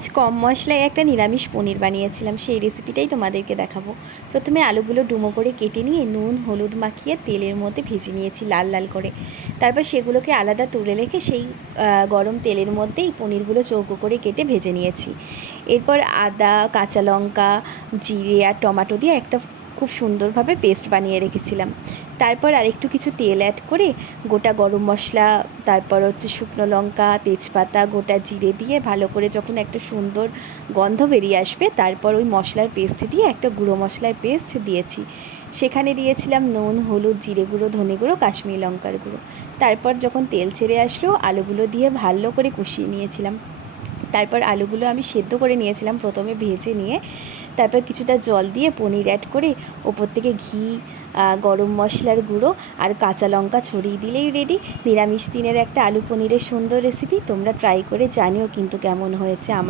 আজ কম মশলায় একটা নিরামিষ পনির বানিয়েছিলাম, সেই রেসিপিটাই তোমাদেরকে দেখাবো। প্রথমে আলুগুলো ডুমো করে কেটে নিয়ে নুন হলুদ মাখিয়ে তেলের মধ্যে ভেজে নিয়েছি লাল লাল করে। তারপর সেগুলোকে আলাদা তুলে রেখে সেই গরম তেলের মধ্যেই পনিরগুলো চৌকো করে কেটে ভেজে নিয়েছি। এরপর আদা কাঁচা লঙ্কা জিরে আর টমেটো দিয়ে একটা খুব সুন্দরভাবে পেস্ট বানিয়ে রেখেছিলাম। তারপর আরেকটু কিছু তেল অ্যাড করে গোটা গরম মশলা, তারপর হচ্ছে শুকনো লঙ্কা তেজপাতা গোটা জিরে দিয়ে ভালো করে যখন একটা সুন্দর গন্ধ বেরিয়ে আসবে, তারপর ওই মশলার পেস্ট দিয়ে একটা গুঁড়ো মশলার পেস্ট দিয়েছি। সেখানে দিয়েছিলাম নুন হলুদ জিরে গুঁড়ো ধনে গুঁড়ো কাশ্মীরি লঙ্কার গুঁড়ো। তারপর যখন তেল ছেড়ে আসলো আলুগুলো দিয়ে ভালো করে কষিয়ে নিয়েছিলাম। তারপর আলুগুলো আমি সেদ্ধ করে নিয়েছিলাম প্রথমে ভেজে নিয়ে, তারপর কিছুটা জল দিয়ে পনির অ্যাড করে ওপর থেকে ঘি গরম মশলার গুঁড়ো আর কাঁচা লঙ্কা ছড়িয়ে দিলেই রেডি নিরামিষ দিনের একটা আলু পনিরের সুন্দর রেসিপি। তোমরা ট্রাই করে জানিও কিন্তু কেমন হয়েছে। আমার